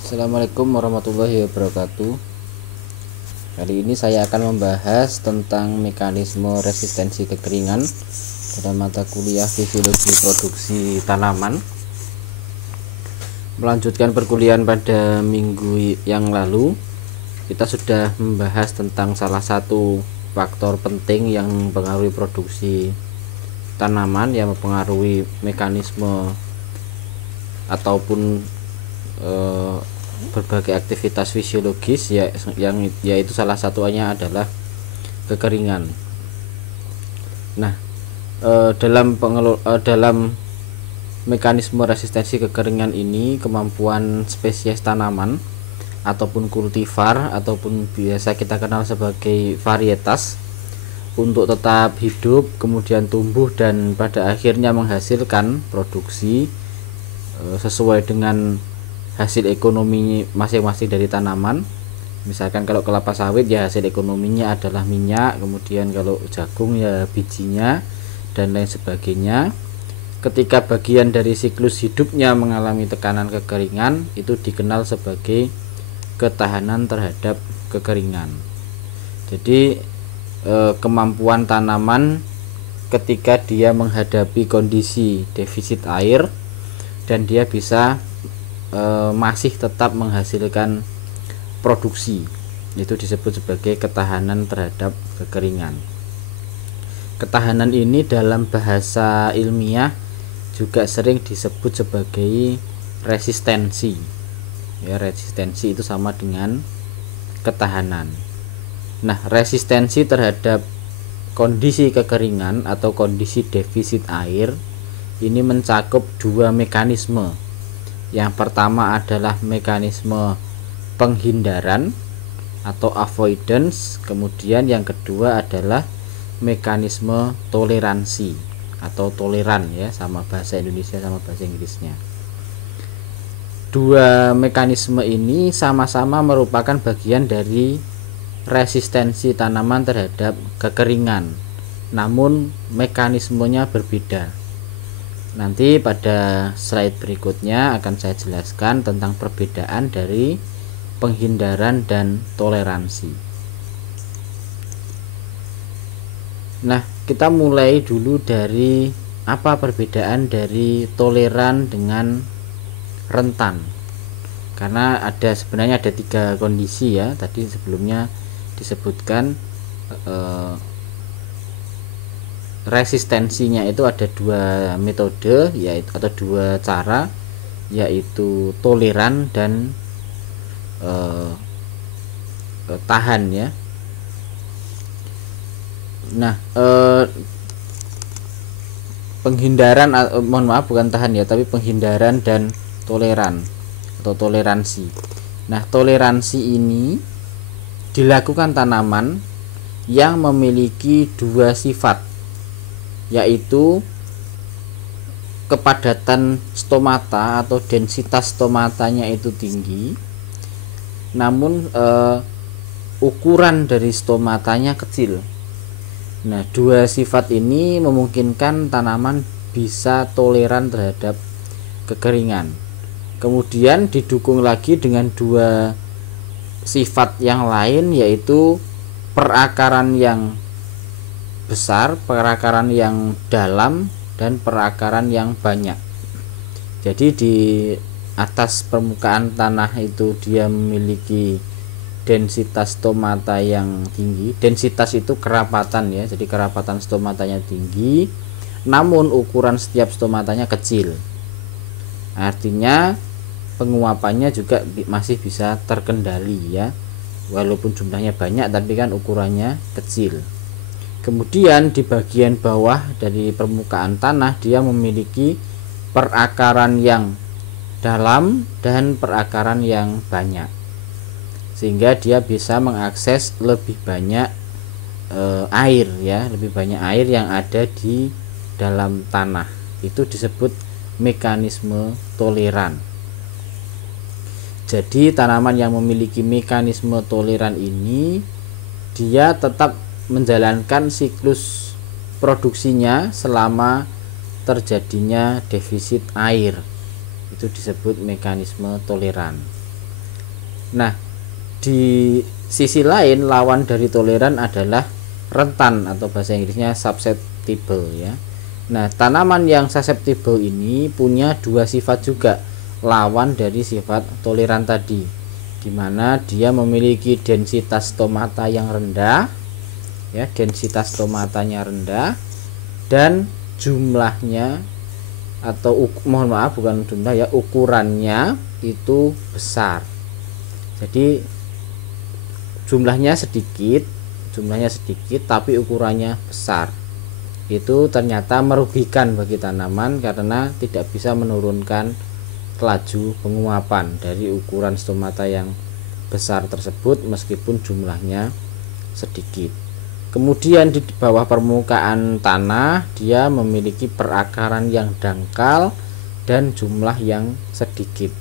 Assalamualaikum warahmatullahi wabarakatuh. Kali ini saya akan membahas tentang mekanisme resistensi kekeringan pada mata kuliah fisiologi produksi tanaman. Melanjutkan perkuliahan pada minggu yang lalu, kita sudah membahas tentang salah satu faktor penting yang mempengaruhi produksi tanaman, yang mempengaruhi mekanisme ataupun berbagai aktivitas fisiologis yaitu salah satunya adalah kekeringan. Nah, dalam mekanisme resistensi kekeringan ini, kemampuan spesies tanaman ataupun kultivar ataupun biasa kita kenal sebagai varietas untuk tetap hidup, kemudian tumbuh dan pada akhirnya menghasilkan produksi sesuai dengan hasil ekonomi masing-masing dari tanaman. Misalkan kalau kelapa sawit ya hasil ekonominya adalah minyak, kemudian kalau jagung ya bijinya dan lain sebagainya. Ketika bagian dari siklus hidupnya mengalami tekanan kekeringan, itu dikenal sebagai ketahanan terhadap kekeringan. Jadi kemampuan tanaman ketika dia menghadapi kondisi defisit air dan dia bisa masih tetap menghasilkan produksi, itu disebut sebagai ketahanan terhadap kekeringan. Ketahanan ini dalam bahasa ilmiah juga sering disebut sebagai resistensi. Ya, resistensi itu sama dengan ketahanan. Nah, resistensi terhadap kondisi kekeringan atau kondisi defisit air ini mencakup dua mekanisme. Yang pertama adalah mekanisme penghindaran atau avoidance, kemudian yang kedua adalah mekanisme toleransi atau toleran, ya, sama bahasa Indonesia sama bahasa Inggrisnya. Dua mekanisme ini sama-sama merupakan bagian dari resistensi tanaman terhadap kekeringan, namun mekanismenya berbeda. Nanti pada slide berikutnya akan saya jelaskan tentang perbedaan dari penghindaran dan toleransi. Nah, kita mulai dulu dari apa perbedaan dari toleran dengan rentan. Karena sebenarnya ada tiga kondisi, ya. Tadi sebelumnya disebutkan resistensinya itu ada dua metode, yaitu atau dua cara, yaitu toleran dan tahan, ya. Nah, penghindaran, mohon maaf bukan tahan ya, tapi penghindaran dan toleran atau toleransi. Nah, toleransi ini dilakukan tanaman yang memiliki dua sifat, yaitu kepadatan stomata atau densitas stomatanya itu tinggi, namun ukuran dari stomatanya kecil. Nah, dua sifat ini memungkinkan tanaman bisa toleran terhadap kekeringan. Kemudian didukung lagi dengan dua sifat yang lain, yaitu perakaran yang besar, perakaran yang dalam, dan perakaran yang banyak. Jadi di atas permukaan tanah itu dia memiliki densitas stomata yang tinggi. Densitas itu kerapatan, ya. Jadi kerapatan stomatanya tinggi, namun ukuran setiap stomatanya kecil. Artinya penguapannya juga masih bisa terkendali, ya. Walaupun jumlahnya banyak tapi kan ukurannya kecil. Kemudian di bagian bawah dari permukaan tanah dia memiliki perakaran yang dalam dan perakaran yang banyak, sehingga dia bisa mengakses lebih banyak air, ya, lebih banyak air yang ada di dalam tanah. Itu disebut mekanisme toleran. Jadi tanaman yang memiliki mekanisme toleran ini dia tetap menjalankan siklus produksinya selama terjadinya defisit air. Itu disebut mekanisme toleran. Nah, di sisi lain lawan dari toleran adalah rentan atau bahasa Inggrisnya susceptible ya. Nah, tanaman yang susceptible ini punya dua sifat juga lawan dari sifat toleran tadi, di mana dia memiliki densitas stomata yang rendah ya, densitas stomatanya rendah dan jumlahnya atau mohon maaf bukan jumlah ya, ukurannya itu besar. Jadi jumlahnya sedikit tapi ukurannya besar. Itu ternyata merugikan bagi tanaman karena tidak bisa menurunkan laju penguapan dari ukuran stomata yang besar tersebut meskipun jumlahnya sedikit. Kemudian di bawah permukaan tanah dia memiliki perakaran yang dangkal dan jumlah yang sedikit.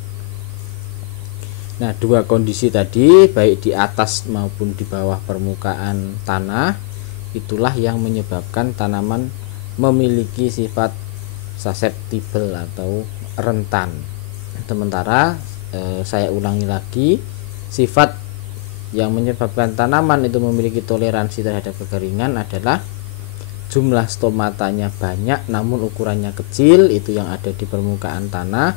Nah, dua kondisi tadi baik di atas maupun di bawah permukaan tanah itulah yang menyebabkan tanaman memiliki sifat susceptible atau rentan. Sementara saya ulangi lagi, sifat yang menyebabkan tanaman itu memiliki toleransi terhadap kekeringan adalah jumlah stomatanya banyak namun ukurannya kecil, itu yang ada di permukaan tanah.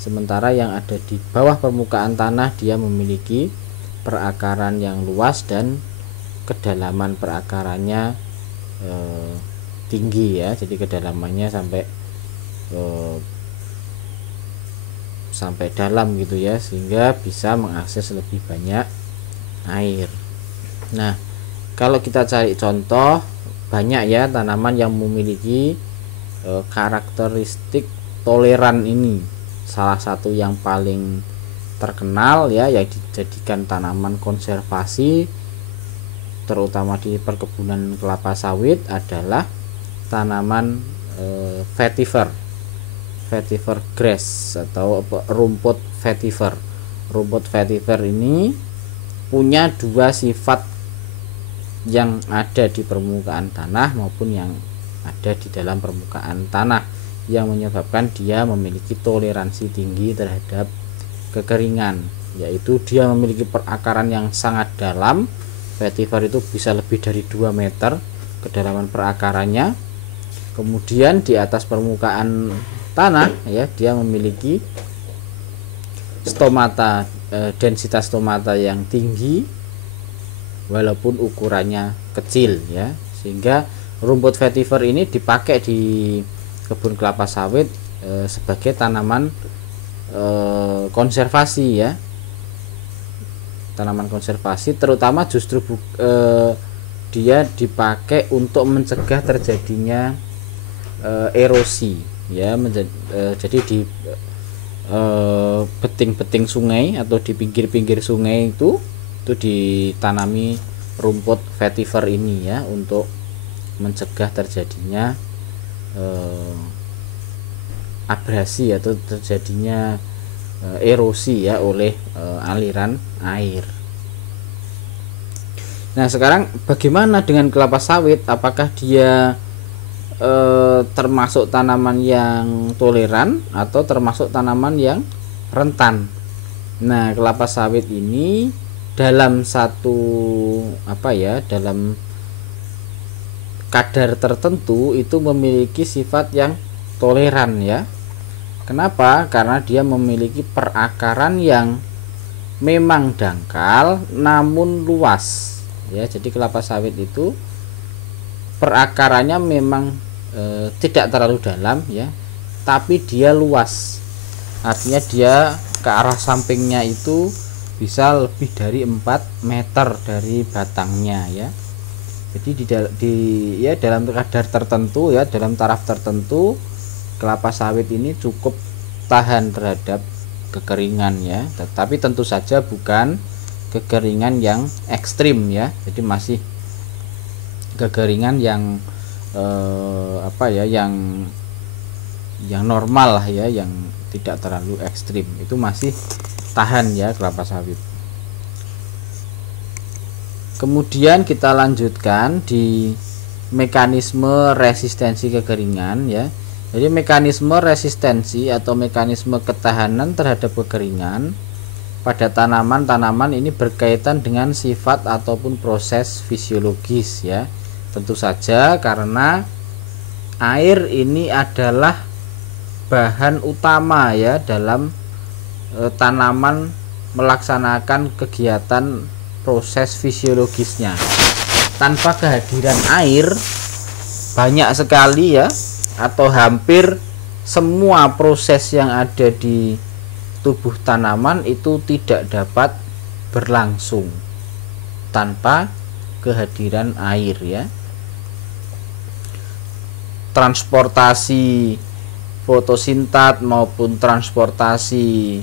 Sementara yang ada di bawah permukaan tanah dia memiliki perakaran yang luas dan kedalaman perakarannya tinggi ya, jadi kedalamannya sampai dalam gitu ya, sehingga bisa mengakses lebih banyak air. Nah, kalau kita cari contoh, banyak ya tanaman yang memiliki karakteristik toleran ini. Salah satu yang paling terkenal ya yang dijadikan tanaman konservasi terutama di perkebunan kelapa sawit adalah tanaman vetiver grass atau rumput vetiver. Rumput vetiver ini punya dua sifat yang ada di permukaan tanah maupun yang ada di dalam permukaan tanah yang menyebabkan dia memiliki toleransi tinggi terhadap kekeringan, yaitu dia memiliki perakaran yang sangat dalam. Vetiver itu bisa lebih dari 2 meter kedalaman perakarannya. Kemudian di atas permukaan tanah ya, dia memiliki stomata densitas stomata yang tinggi walaupun ukurannya kecil ya, sehingga rumput vetiver ini dipakai di kebun kelapa sawit sebagai tanaman konservasi ya, tanaman konservasi terutama justru dia dipakai untuk mencegah terjadinya erosi ya, jadi di beting-beting sungai atau di pinggir-pinggir sungai itu ditanami rumput vetiver ini ya untuk mencegah terjadinya abrasi atau terjadinya erosi ya oleh aliran air. Nah, sekarang bagaimana dengan kelapa sawit? Apakah dia termasuk tanaman yang toleran atau termasuk tanaman yang rentan? Nah, kelapa sawit ini dalam dalam kadar tertentu itu memiliki sifat yang toleran ya. Kenapa? Karena dia memiliki perakaran yang memang dangkal namun luas ya. Jadi kelapa sawit itu perakarannya memang tidak terlalu dalam ya, tapi dia luas. Artinya dia ke arah sampingnya itu bisa lebih dari 4 meter dari batangnya ya. Jadi dalam kadar tertentu ya, dalam taraf tertentu kelapa sawit ini cukup tahan terhadap kekeringan ya, tetapi tentu saja bukan kekeringan yang ekstrim ya. Jadi masih kekeringan yang yang normal lah ya, yang tidak terlalu ekstrim, itu masih tahan ya kelapa sawit. Kemudian kita lanjutkan di mekanisme resistensi kekeringan ya. Jadi mekanisme resistensi atau mekanisme ketahanan terhadap kekeringan pada tanaman ini berkaitan dengan sifat ataupun proses fisiologis ya. Tentu saja karena air ini adalah bahan utama ya dalam tanaman melaksanakan kegiatan proses fisiologisnya. Tanpa kehadiran air, banyak sekali ya, atau hampir semua proses yang ada di tubuh tanaman itu tidak dapat berlangsung tanpa kehadiran air ya. Transportasi fotosintat maupun transportasi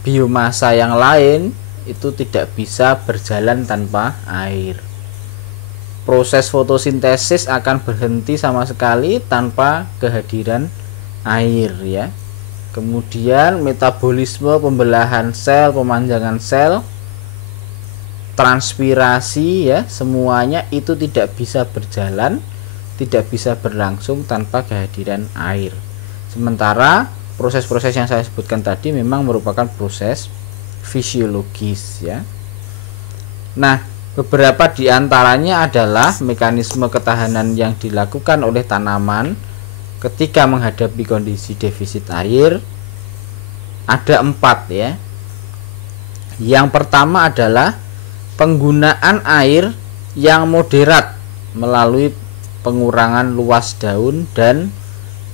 biomasa yang lain itu tidak bisa berjalan tanpa air. Proses fotosintesis akan berhenti sama sekali tanpa kehadiran air ya. Kemudian metabolisme, pembelahan sel, pemanjangan sel, transpirasi ya, semuanya itu tidak bisa berjalan, tidak bisa berlangsung tanpa kehadiran air. Sementara proses-proses yang saya sebutkan tadi memang merupakan proses fisiologis ya. Nah, beberapa di antaranya adalah mekanisme ketahanan yang dilakukan oleh tanaman ketika menghadapi kondisi defisit air. Ada 4 ya. Yang pertama adalah penggunaan air yang moderat melalui pengurangan luas daun dan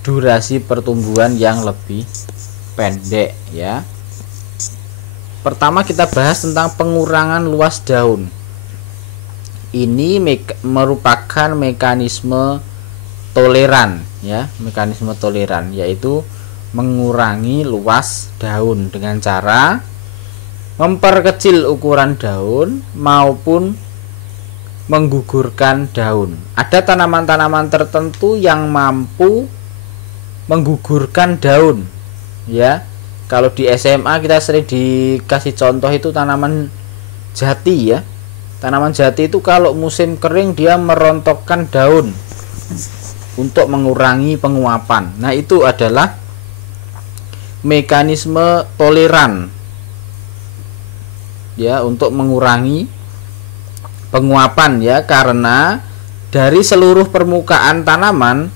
durasi pertumbuhan yang lebih pendek ya. Pertama kita bahas tentang pengurangan luas daun. Ini merupakan mekanisme toleran ya, mekanisme toleran yaitu mengurangi luas daun dengan cara memperkecil ukuran daun maupun menggugurkan daun. Ada tanaman-tanaman tertentu yang mampu menggugurkan daun ya. Kalau di SMA kita sering dikasih contoh itu tanaman jati ya. Tanaman jati itu kalau musim kering dia merontokkan daun untuk mengurangi penguapan. Nah, itu adalah mekanisme toleran ya, untuk mengurangi penguapan ya, karena dari seluruh permukaan tanaman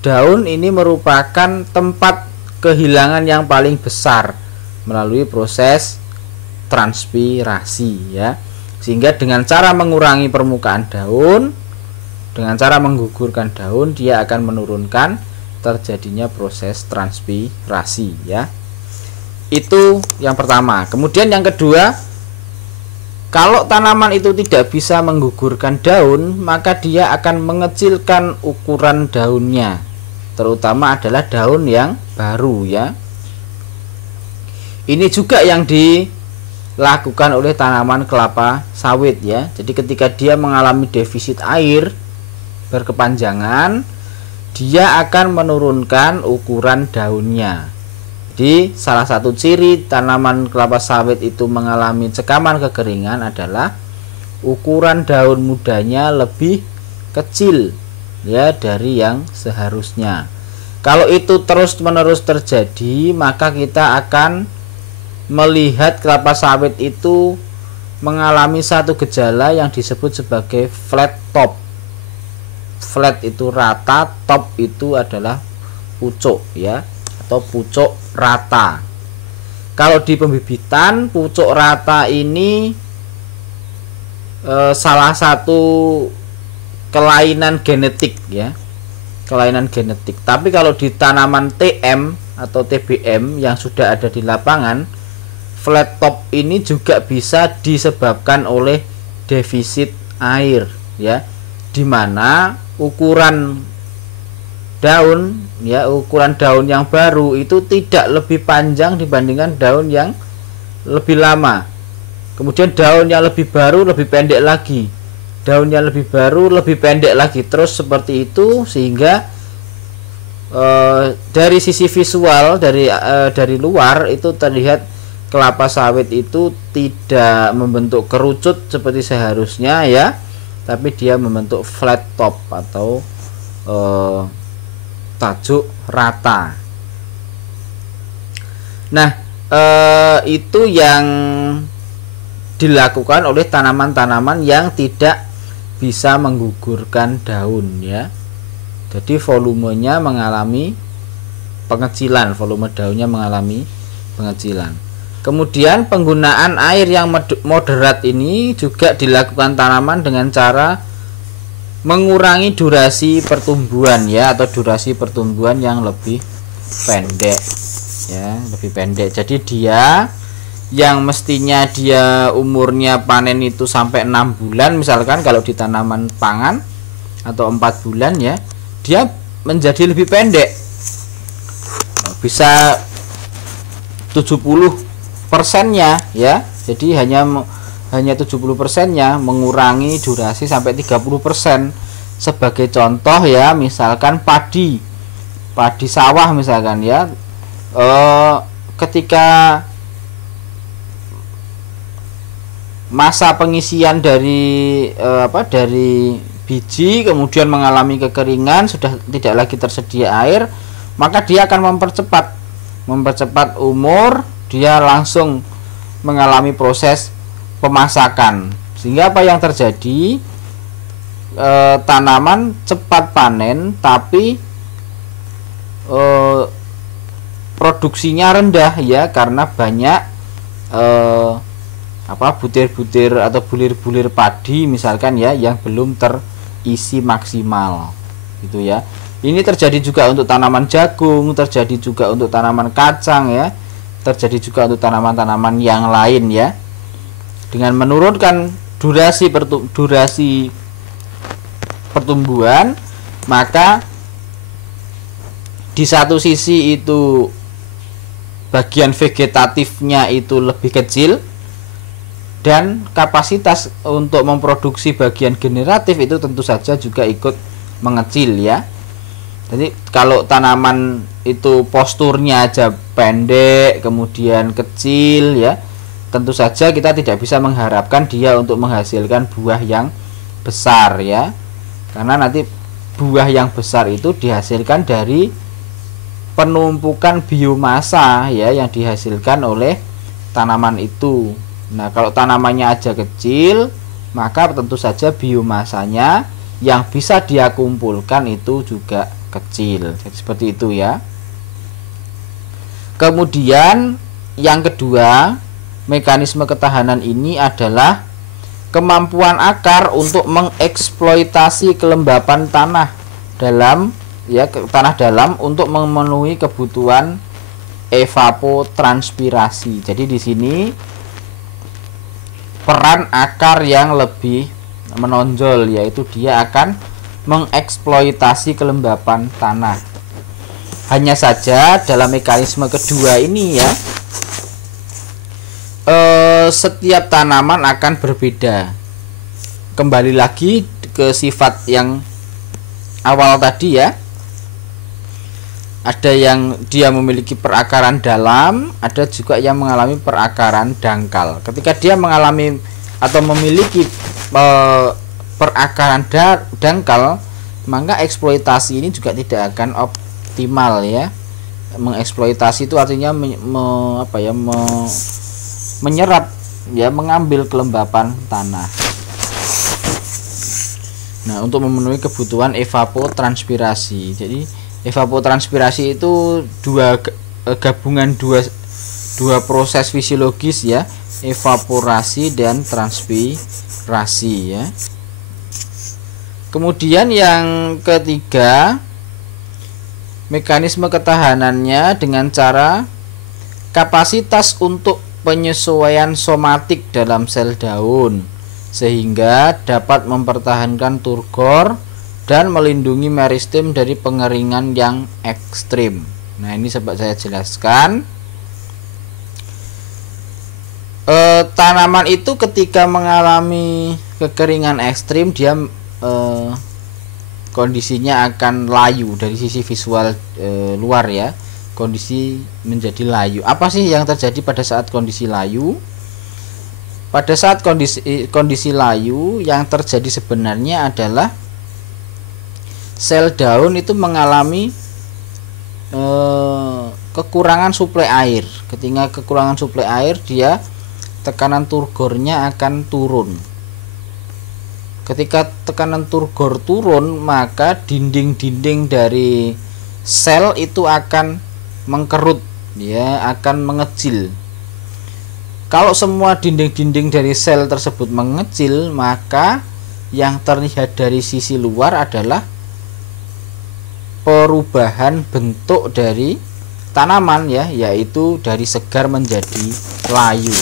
daun ini merupakan tempat kehilangan yang paling besar melalui proses transpirasi ya. Sehingga dengan cara mengurangi permukaan daun, dengan cara menggugurkan daun, dia akan menurunkan terjadinya proses transpirasi ya. Itu yang pertama. Kemudian yang kedua, kalau tanaman itu tidak bisa menggugurkan daun, maka dia akan mengecilkan ukuran daunnya, terutama adalah daun yang baru ya. Ini juga yang dilakukan oleh tanaman kelapa sawit ya. Jadi ketika dia mengalami defisit air berkepanjangan, dia akan menurunkan ukuran daunnya. Jadi salah satu ciri tanaman kelapa sawit itu mengalami cekaman kekeringan adalah ukuran daun mudanya lebih kecil ya dari yang seharusnya. Kalau itu terus-menerus terjadi, maka kita akan melihat kelapa sawit itu mengalami satu gejala yang disebut sebagai flat top. Flat itu rata, top itu adalah pucuk ya, atau pucuk rata. Kalau di pembibitan, pucuk rata ini salah satu kelainan genetik ya, kelainan genetik. Tapi kalau di tanaman TM atau TBM yang sudah ada di lapangan, flat top ini juga bisa disebabkan oleh defisit air ya, dimana ukuran daun ya, ukuran daun yang baru itu tidak lebih panjang dibandingkan daun yang lebih lama. Kemudian daun yang lebih baru lebih pendek lagi, daun yang lebih baru lebih pendek lagi, terus seperti itu. Sehingga dari sisi visual, dari luar itu terlihat kelapa sawit itu tidak membentuk kerucut seperti seharusnya ya, tapi dia membentuk flat top atau tajuk rata. Nah, itu yang dilakukan oleh tanaman-tanaman yang tidak bisa menggugurkan daun ya. Jadi volumenya mengalami pengecilan, volume daunnya mengalami pengecilan. Kemudian penggunaan air yang moderat ini juga dilakukan tanaman dengan cara mengurangi durasi pertumbuhan ya, atau durasi pertumbuhan yang lebih pendek ya, lebih pendek. Jadi dia yang mestinya dia umurnya panen itu sampai 6 bulan misalkan kalau di tanaman pangan, atau 4 bulan ya, dia menjadi lebih pendek, bisa 70%-nya ya. Jadi hanya 70%-nya mengurangi durasi sampai 30%. Sebagai contoh ya, misalkan padi sawah misalkan ya, ketika masa pengisian dari dari biji kemudian mengalami kekeringan, sudah tidak lagi tersedia air, maka dia akan mempercepat umur, dia langsung mengalami proses pemasakan, sehingga apa yang terjadi, tanaman cepat panen tapi produksinya rendah ya, karena banyak butir-butir atau bulir-bulir padi misalkan ya yang belum terisi maksimal gitu ya. Ini terjadi juga untuk tanaman jagung, terjadi juga untuk tanaman kacang ya, terjadi juga untuk tanaman-tanaman yang lain ya. Dengan menurunkan durasi pertumbuhan, maka di satu sisi itu bagian vegetatifnya itu lebih kecil, dan kapasitas untuk memproduksi bagian generatif itu tentu saja juga ikut mengecil ya. Jadi kalau tanaman itu posturnya aja pendek kemudian kecil ya, tentu saja kita tidak bisa mengharapkan dia untuk menghasilkan buah yang besar ya, karena nanti buah yang besar itu dihasilkan dari penumpukan biomasa ya yang dihasilkan oleh tanaman itu. Nah, kalau tanamannya aja kecil, maka tentu saja biomasanya yang bisa dia kumpulkan itu juga kecil. Jadi seperti itu ya. Kemudian yang kedua, mekanisme ketahanan ini adalah kemampuan akar untuk mengeksploitasi kelembapan tanah dalam untuk memenuhi kebutuhan evapotranspirasi. Jadi di sini peran akar yang lebih menonjol, yaitu dia akan mengeksploitasi kelembapan tanah. Hanya saja dalam mekanisme kedua ini ya, setiap tanaman akan berbeda. Kembali lagi ke sifat yang awal tadi ya, ada yang dia memiliki perakaran dalam, ada juga yang mengalami perakaran dangkal. Ketika dia mengalami atau memiliki perakaran dangkal, maka eksploitasi ini juga tidak akan optimal ya. Mengeksploitasi itu artinya menyerap ya, mengambil kelembapan tanah. Nah, untuk memenuhi kebutuhan evapotranspirasi. Jadi evapotranspirasi itu gabungan dua proses fisiologis ya, evaporasi dan transpirasi ya. Kemudian yang ketiga, mekanisme ketahanannya dengan cara kapasitas untuk penyesuaian somatik dalam sel daun, sehingga dapat mempertahankan turgor dan melindungi meristem dari pengeringan yang ekstrim. Nah, ini sempat saya jelaskan. Tanaman itu ketika mengalami kekeringan ekstrim, dia kondisinya akan layu dari sisi visual luar ya. Kondisi menjadi layu. Apa sih yang terjadi pada saat kondisi layu? Pada saat kondisi layu, yang terjadi sebenarnya adalah sel daun itu mengalami kekurangan suplai air. Ketika kekurangan suplai air, dia tekanan turgornya akan turun. Ketika tekanan turgor turun, maka dinding-dinding dari sel itu akan mengkerut, ya, akan mengecil. Kalau semua dinding-dinding dari sel tersebut mengecil, maka yang terlihat dari sisi luar adalah perubahan bentuk dari tanaman, ya, yaitu dari segar menjadi layu.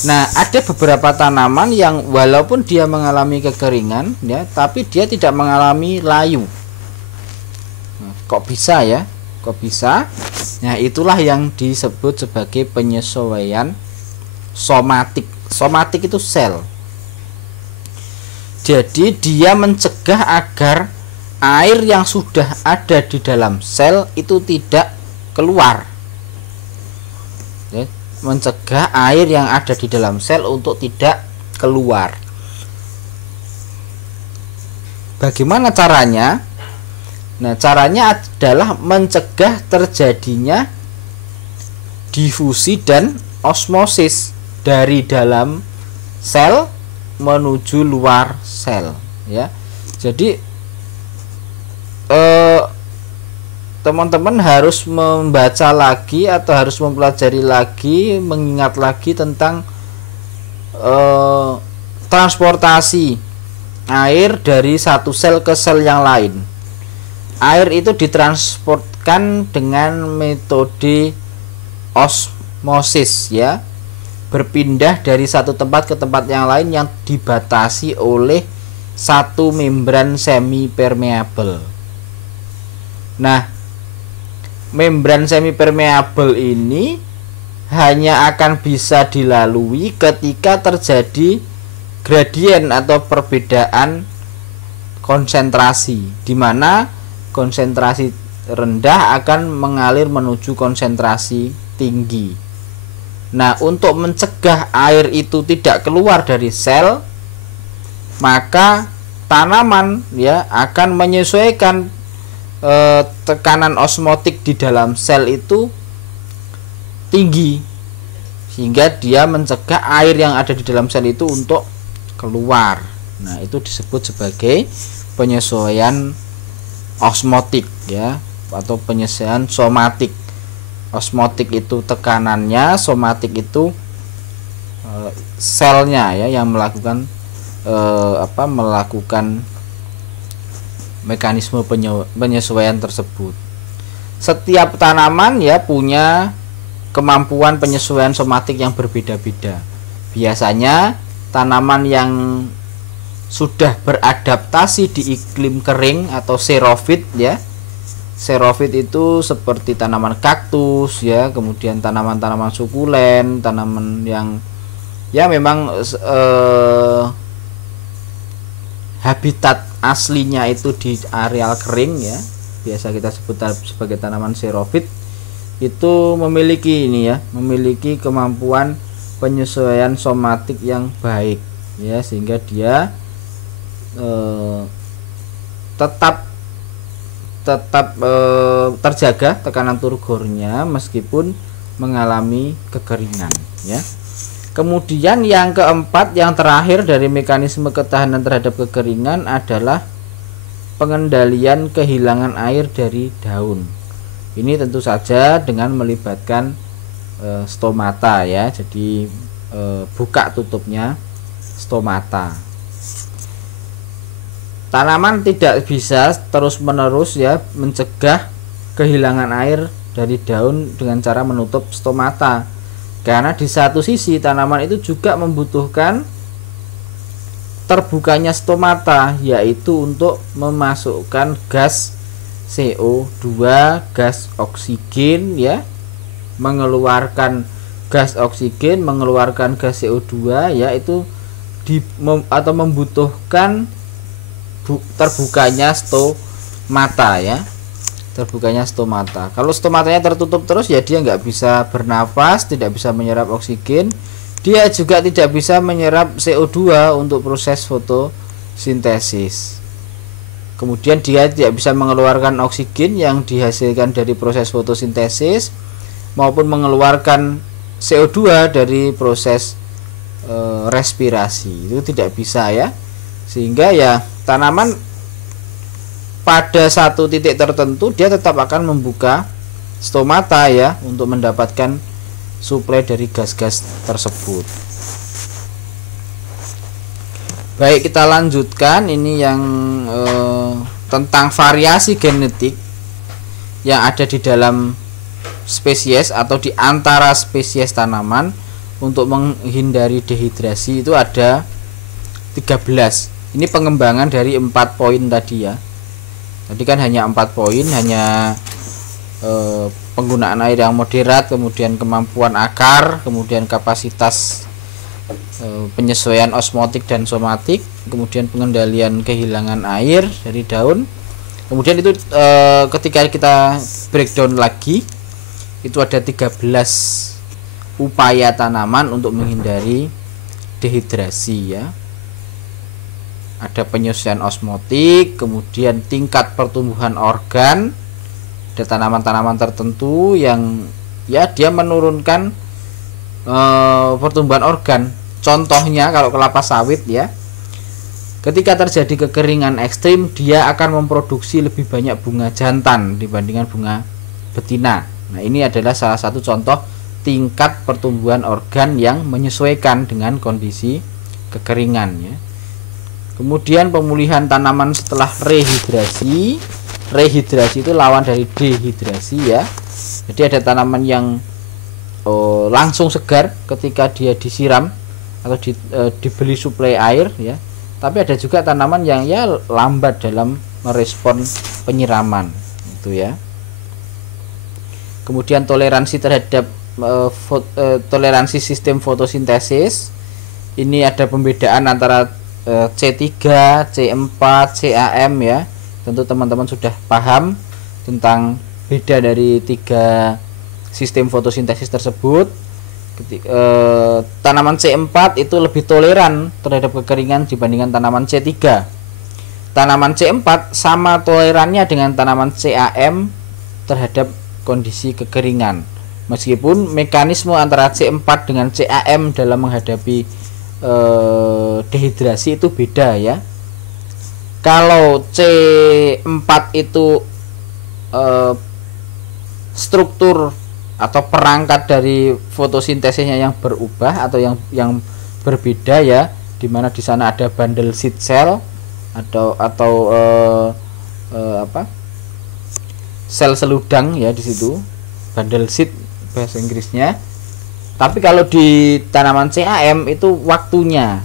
Nah, ada beberapa tanaman yang walaupun dia mengalami kekeringan, ya, tapi dia tidak mengalami layu. Nah, kok bisa ya? Kok bisa? Nah, itulah yang disebut sebagai penyesuaian somatik. Somatik itu sel. Jadi dia mencegah agar air yang sudah ada di dalam sel itu tidak keluar, ya, mencegah air yang ada di dalam sel untuk tidak keluar. Bagaimana caranya? Nah, caranya adalah mencegah terjadinya difusi dan osmosis dari dalam sel menuju luar sel, ya. Jadi teman-teman harus membaca lagi atau harus mempelajari lagi, mengingat lagi tentang transportasi air dari satu sel ke sel yang lain. Air itu ditransportkan dengan metode osmosis, ya, berpindah dari satu tempat ke tempat yang lain yang dibatasi oleh satu membran semi permeable. Nah, membran semi permeable ini hanya akan bisa dilalui ketika terjadi gradien atau perbedaan konsentrasi, di mana konsentrasi rendah akan mengalir menuju konsentrasi tinggi. Nah, untuk mencegah air itu tidak keluar dari sel, maka tanaman, ya, akan menyesuaikan tekanan osmotik di dalam sel itu tinggi, sehingga dia mencegah air yang ada di dalam sel itu untuk keluar. Nah, itu disebut sebagai penyesuaian osmotik, ya, atau penyesuaian somatik. Osmotik itu tekanannya, somatik itu selnya, ya, yang melakukan melakukan mekanisme penyesuaian tersebut. Setiap tanaman, ya, punya kemampuan penyesuaian somatik yang berbeda-beda. Biasanya tanaman yang sudah beradaptasi di iklim kering atau xerofit, ya. Xerofit itu seperti tanaman kaktus, ya, kemudian tanaman-tanaman sukulen, tanaman yang, ya, memang habitat aslinya itu di areal kering, ya, biasa kita sebut sebagai tanaman xerofit, itu memiliki ini, ya, memiliki kemampuan penyesuaian somatik yang baik, ya, sehingga dia tetap terjaga tekanan turgornya meskipun mengalami kekeringan, ya. Kemudian yang keempat, yang terakhir dari mekanisme ketahanan terhadap kekeringan adalah pengendalian kehilangan air dari daun. Ini tentu saja dengan melibatkan stomata, ya. Jadi buka tutupnya stomata. Tanaman tidak bisa terus-menerus, ya, mencegah kehilangan air dari daun dengan cara menutup stomata. Karena di satu sisi tanaman itu juga membutuhkan terbukanya stomata, yaitu untuk memasukkan gas CO2, gas oksigen, ya, mengeluarkan gas oksigen, mengeluarkan gas CO2, yaitu atau membutuhkan terbukanya stomata, ya, terbukanya stomata. Kalau stomatanya tertutup terus, ya, dia nggak bisa bernafas, tidak bisa menyerap oksigen, dia juga tidak bisa menyerap CO2 untuk proses fotosintesis. Kemudian dia tidak bisa mengeluarkan oksigen yang dihasilkan dari proses fotosintesis maupun mengeluarkan CO2 dari proses respirasi. Itu tidak bisa ya. Sehingga ya tanaman pada satu titik tertentu dia tetap akan membuka stomata ya untuk mendapatkan suplai dari gas-gas tersebut. Baik, kita lanjutkan. Ini yang tentang variasi genetik yang ada di dalam spesies atau di antara spesies tanaman untuk menghindari dehidrasi. Itu ada 13. Ini pengembangan dari 4 poin tadi ya. Tadi kan hanya 4 poin, hanya penggunaan air yang moderat, kemudian kemampuan akar, kemudian kapasitas penyesuaian osmotik dan somatik, kemudian pengendalian kehilangan air dari daun. Kemudian itu ketika kita breakdown lagi, itu ada 13 upaya tanaman untuk menghindari dehidrasi ya. Ada penyesuaian osmotik, kemudian tingkat pertumbuhan organ. Ada tanaman-tanaman tertentu yang ya dia menurunkan pertumbuhan organ. Contohnya kalau kelapa sawit ya, ketika terjadi kekeringan ekstrim dia akan memproduksi lebih banyak bunga jantan dibandingkan bunga betina. Nah, ini adalah salah satu contoh tingkat pertumbuhan organ yang menyesuaikan dengan kondisi kekeringan ya. Kemudian pemulihan tanaman setelah rehidrasi. Rehidrasi itu lawan dari dehidrasi ya. Jadi ada tanaman yang langsung segar ketika dia disiram atau diberi suplai air ya. Tapi ada juga tanaman yang ya lambat dalam merespon penyiraman itu ya. Kemudian toleransi terhadap toleransi sistem fotosintesis. Ini ada pembedaan antara C3, C4, CAM ya. Tentu teman-teman sudah paham tentang beda dari 3 sistem fotosintesis tersebut. Tanaman C4 itu lebih toleran terhadap kekeringan dibandingkan tanaman C3. Tanaman C4 sama tolerannya dengan tanaman CAM terhadap kondisi kekeringan. Meskipun mekanisme antara C4 dengan CAM dalam menghadapi dehidrasi itu beda ya. Kalau C4 itu struktur atau perangkat dari fotosintesisnya yang berubah atau yang berbeda ya, dimana di sana ada bundle seed cell atau sel seludang ya di situ, bundle seed bahasa Inggrisnya. Tapi kalau di tanaman CAM itu waktunya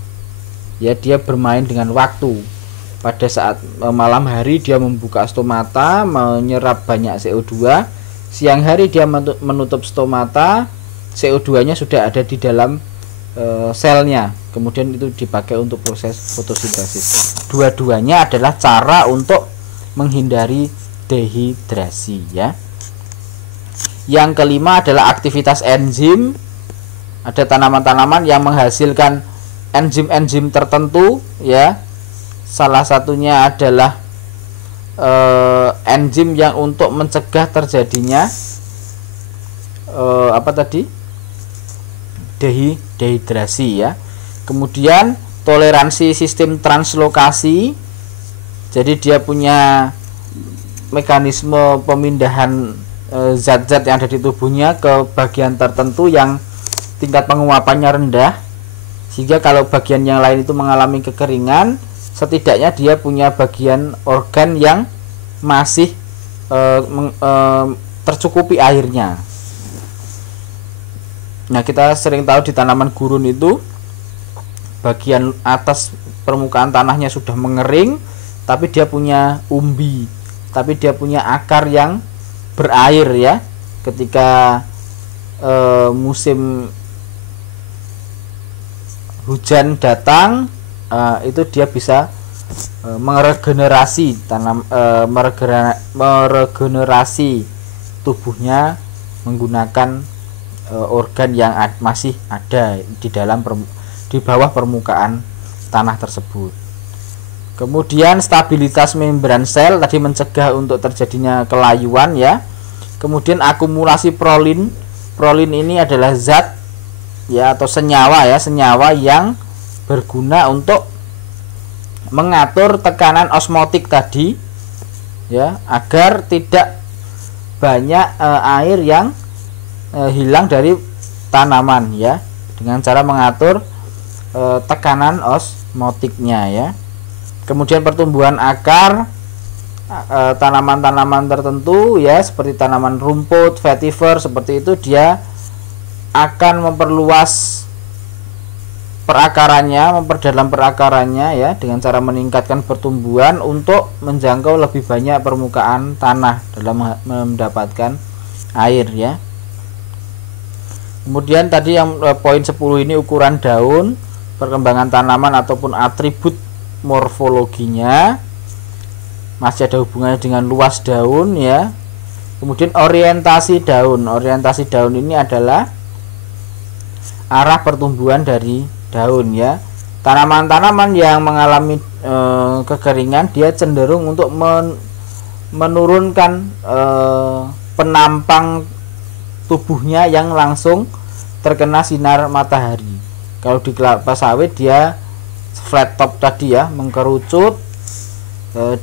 ya, dia bermain dengan waktu. Pada saat malam hari dia membuka stomata, menyerap banyak CO2. Siang hari dia menutup stomata, CO2-nya sudah ada di dalam selnya. Kemudian itu dipakai untuk proses fotosintesis. Dua-duanya adalah cara untuk menghindari dehidrasi ya. Yang kelima adalah aktivitas enzim. Ada tanaman-tanaman yang menghasilkan enzim-enzim tertentu ya. Salah satunya adalah enzim yang untuk mencegah terjadinya dehidrasi ya. Kemudian toleransi sistem translokasi. Jadi dia punya mekanisme pemindahan zat-zat yang ada di tubuhnya ke bagian tertentu yang tingkat penguapannya rendah, sehingga kalau bagian yang lain itu mengalami kekeringan, setidaknya dia punya bagian organ yang masih tercukupi airnya. Nah, kita sering tahu di tanaman gurun itu bagian atas permukaan tanahnya sudah mengering, tapi dia punya umbi, tapi dia punya akar yang berair ya. Ketika musim hujan datang, itu dia bisa meregenerasi meregenerasi tubuhnya menggunakan organ yang masih ada di bawah permukaan tanah tersebut. Kemudian stabilitas membran sel tadi mencegah untuk terjadinya kelayuan ya. Kemudian akumulasi prolin. Prolin ini adalah zat ya atau senyawa ya, senyawa yang berguna untuk mengatur tekanan osmotik tadi ya, agar tidak banyak air yang hilang dari tanaman ya, dengan cara mengatur tekanan osmotiknya ya. Kemudian pertumbuhan akar tanaman-tanaman tertentu ya, seperti tanaman rumput, vetiver seperti itu, dia akan memperluas perakarannya, memperdalam perakarannya ya, dengan cara meningkatkan pertumbuhan untuk menjangkau lebih banyak permukaan tanah dalam mendapatkan air ya. Kemudian tadi yang poin 10 ini ukuran daun, perkembangan tanaman ataupun atribut morfologinya masih ada hubungannya dengan luas daun ya. Kemudian orientasi daun. Orientasi daun ini adalah arah pertumbuhan dari daun ya. Tanaman-tanaman yang mengalami kekeringan, dia cenderung untuk menurunkan penampang tubuhnya yang langsung terkena sinar matahari. Kalau di kelapa sawit dia flat top tadi ya, mengkerucut,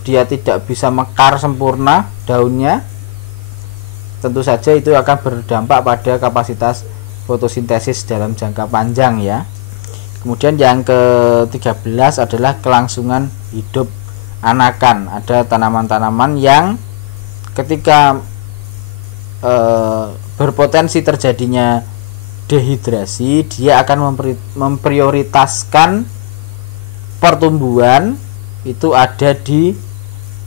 dia tidak bisa mekar sempurna daunnya. Tentu saja itu akan berdampak pada kapasitas fotosintesis dalam jangka panjang ya. Kemudian yang ke-13 adalah kelangsungan hidup anakan. Ada tanaman-tanaman yang ketika berpotensi terjadinya dehidrasi, dia akan memprioritaskan pertumbuhan itu ada di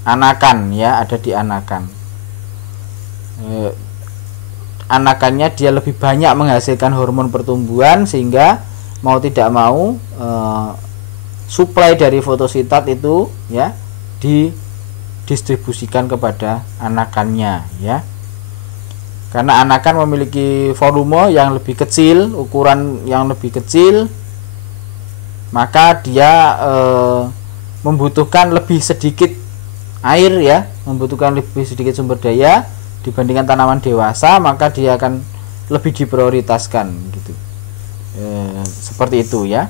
anakan ya, ada di anakan. Anakannya dia lebih banyak menghasilkan hormon pertumbuhan, sehingga mau tidak mau suplai dari fotosintat itu ya didistribusikan kepada anakannya ya. Karena anakan memiliki volume yang lebih kecil, ukuran yang lebih kecil, maka dia membutuhkan lebih sedikit air ya, membutuhkan lebih sedikit sumber daya dibandingkan tanaman dewasa, maka dia akan lebih diprioritaskan gitu. Seperti itu ya.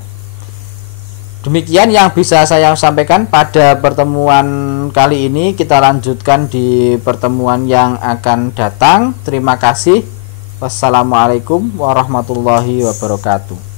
Demikian yang bisa saya sampaikan pada pertemuan kali ini. Kita lanjutkan di pertemuan yang akan datang. Terima kasih. Wassalamualaikum warahmatullahi wabarakatuh.